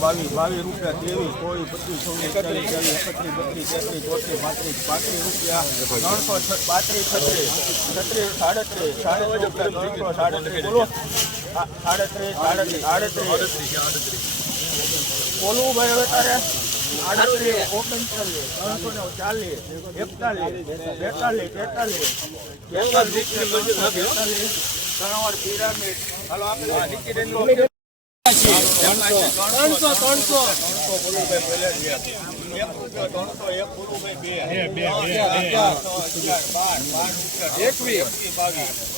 બાવીસ બાવીસ રૂપિયા ત્રેવીસ ચોવીસ પચીસ છવ્વીસ એકત્રીસ ચાલીસ એકત્રીસ બત્રીસ રૂપિયા ત્રણસો પાંત્રીસ છત્રીસ સાડત્રીસ સાડત્રીસ ત્રણસો સાડત્રીસ બોલો આડત્રીસ બોલવું ભાઈ હવે તારે ચાલીસ બેતાલીસ તેતાલીસ બેતાલીસ બેતાલીસ ત્રણ વાર પિરામિડ. હાલો આપણે ત્રણસો ત્રણસો. ત્રણસો એકવીસ બાવીસ.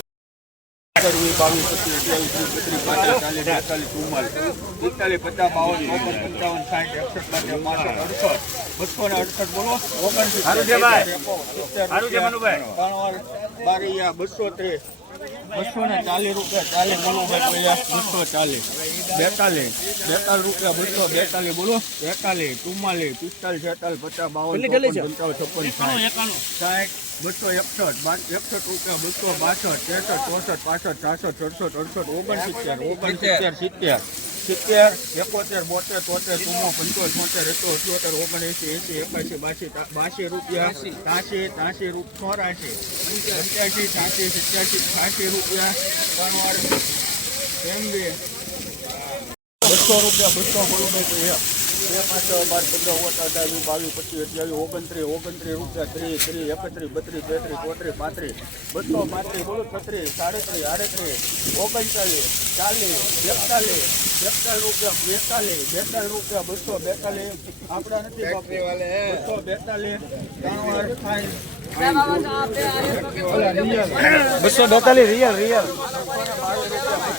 અગિયારમી, બાવીસ, પચીસ, અઠ્યાવીસ, બત્રીસ, પાંત્રીસ, ચાલીસ, બેતાલીસ, ચુમ્માલીસ, પિસ્તાલીસ, પચાસ, બાવન, ચોપન, પંચાવન, સાઠ, એકસઠ, બાસઠ, બાસઠ, અડસઠ, બસો ને અડસઠ બોલો. ઓગણસિત્તેર, બારૈયા, બસો ત્રીસ. બસો ચાલીસ રૂપિયા ચાલીસ બોલો બસો ચાલીસ. બેતાલીસ. બેતાલીસ રૂપિયા બસો બેતાલીસ બોલો. બેતાલીસ ચુમ્માલીસ પિસ્તાલીસ છેતાલીસ પચાસ બાવન પંચાવન છપ્પન સાઠ. બસો એકસઠ એકસઠ રૂપિયા બસો બાસઠ ત્રેસઠ ચોસઠ પાસઠ છાસઠ સડસઠ અડસઠ ઓગણસિત્તેર ઓગણસિત્તેર સિત્તેર સિત્તેર એકોતેર બોતેર તોતેર ચુમ્મો પંચોતેર છોતેર એકસો અઠ્યોતેર ઓગણએંસી એંસી એકાસી બાસી બાસી રૂપિયા ત્યાસી ત્યાસી રૂપ ચોરાસી પંચ્યાસી ત્યાસી સિત્યાસી છ્યાસી રૂપિયા ત્રણ એમ બે બસો રૂપિયા બસો બોલું ભાઈ એક બે પાંચ બાર પંદર પચીસ અઠ્યાવીસ ઓગણત્રીસ ઓગણત્રીસ રૂપિયા ત્રીસ ત્રીસ એકત્રીસ બત્રીસ તેત્રીસ ચોત્રીસ પાંત્રીસ બસો પાંત્રીસ બોલો છત્રીસ સાડત્રીસ ઓગણચાલીસ ચાલીસ એકતાલીસ એકતાલીસ રૂપિયા બેતાલીસ બેતાલીસ રૂપિયા બસો બેતાલીસ આપણા નથી બસો બેતાલીસ બસો બેતાલીસ, રિયલ રિયલ પચીસ છવ્વીસ અઠ્યાવીસ ત્રીસ બત્રીસ પાંત્રીસ છત્રીસ,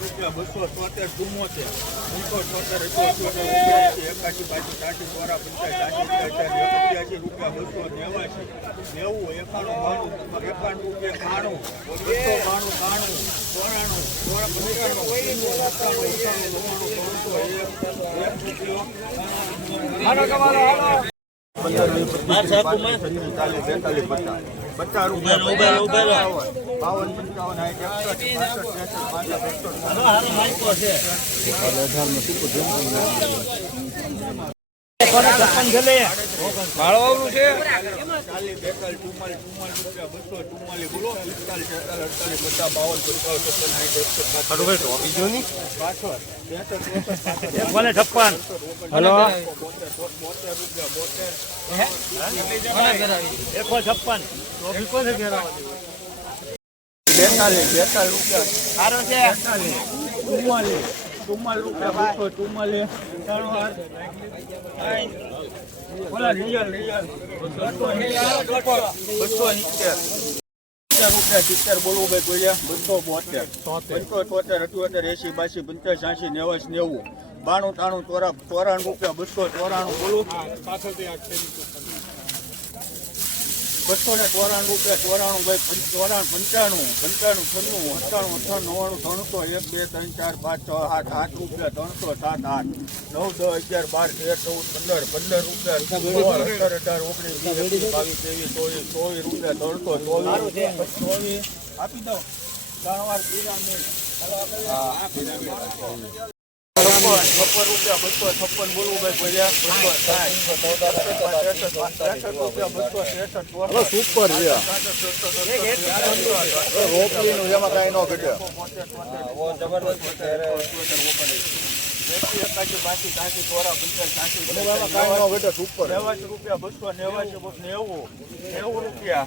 રૂપિયા, બસો તોતેર રૂપિયા, એકાસી, બાસી, ત્યાસી, ચોરા, પંચાસી, સાઠી, એક્યાસી રૂપિયા, બસો નેવાસી, નેવું, એકાણું, બાણું, એકાણું રૂપિયા, બાણું, બસો બાણું, બાણું, ચોરાણું, ચોરા, પંચાણું, પંચાણું, અઠ્ઠાણું, પાંત્રીસ, છત્રીસ, ચાલીસ, બેતાલીસ, પચાસ. પચાસ રૂપિયા સાઠ, બસો, ચુમ્માલીસ, બોલો. પિસ્તાલીસ, છેતાલીસ, અડતાલીસ, પચાસ, બાવન, પંચાવન, છપ્પન, સાઠ, એકસઠ, બાસઠ, ત્રેસઠ, ચોસઠ, પાંસઠ, બોલે છપ્પન હલો બોતેર, રૂપિયા, બોતેર. એકસો છપ્પન બેતાલીસ બેતાલીસ રૂપિયા સારો છે બેતાલીસ ચુમ્માલીસ ચુમ્માલીસ રૂપિયા બસો ચુમ્માલીસ બસો બસો સિત્તેર બોલવું ભાઈ બોલ્યા બસો બોતેર. પંચો તોતેર અઠ્યોતેર એસી બાસી પંચાસ સાસી નેવાસ નેવું. બાણું ત્રાણું ચોરા, ચોરાણું રૂપિયા, બસો ચોરાણું બોલું. બસો ને ચોરાણું રૂપિયા ચોરાણું ભાઈ ચોરાણું પંચાણું પંચાણું છન્નું અઠાણું અઠાણું નવ્વાણું ત્રણસો એક બે ત્રણ ચાર પાંચ છ આઠ આઠ રૂપિયા ત્રણસો સાત આઠ નવ દસ અગિયાર બાર તેર ચૌદ પંદર પંદર રૂપિયા અઢાર અઢાર ઓગણીસ વીસ બાવીસ ત્રેવીસ ચોવીસ ચોવીસ રૂપિયા ત્રણસો ચોવીસ. ચોવીસ. આપી દો ત્રણ વાર પીરામિડ. હા, પિરામિડ. છપ્પન રૂપિયા બસો છપ્પન બોલવું ભાઈ બોલ્યા બસો સાઠ. ત્રેસઠ રૂપિયા બસો ત્રેસઠ સુપર છે રોપડી નું એમાં કઈ ન ઘટે ઘટે રૂપિયા બસો નેવું. નેવું રૂપિયા.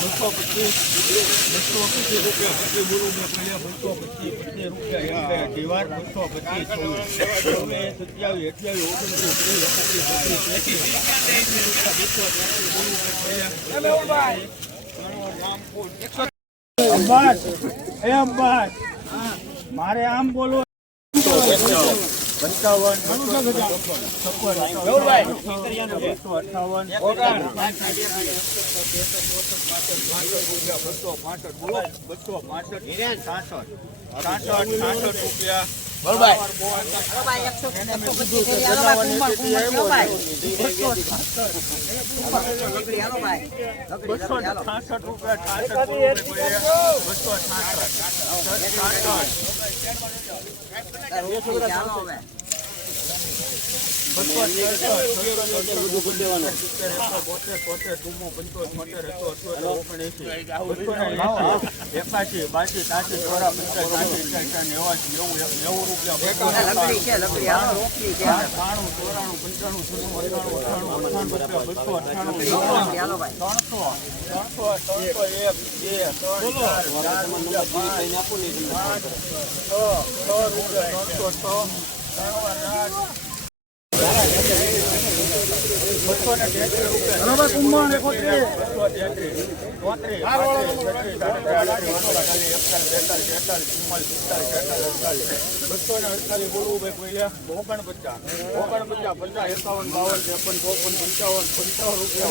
બસો પચીસ બસો પચીસ પચીસ રૂપિયા પચીસ મેં પહેલા બસો પચીસ પચીસ રૂપિયા દિવાર બસો પચીસ ચોવીસ ચોવીસ સત્યાવીસ અઠ્યાવીસ ઓગણત્રીસ ત્રીસ એકત્રીસ બત્રીસ તેત્રીસ બસો બોલું મેં પહેલા અબ્બાસ એ અબ્બાસ મારે આમ બોલો પંચાવન બસો પાસઠ બસો પાસઠ સાસઠ સાસઠ સાસઠ રૂપિયા બસો છાસઠ રૂપિયા છાસઠ બસો એકાશી ત્રણસો ત્રણસો એક બે ત્રણ છ ત્રણસો છ ત્રણ બસો ને અડતાલીસ. બોલવું ભાઈ પહેલા ઓગણપચાસ ઓગણપચાસ પચાસ એકાવન બાવન ત્રેપન ચોપન પંચાવન પંચાવન રૂપિયા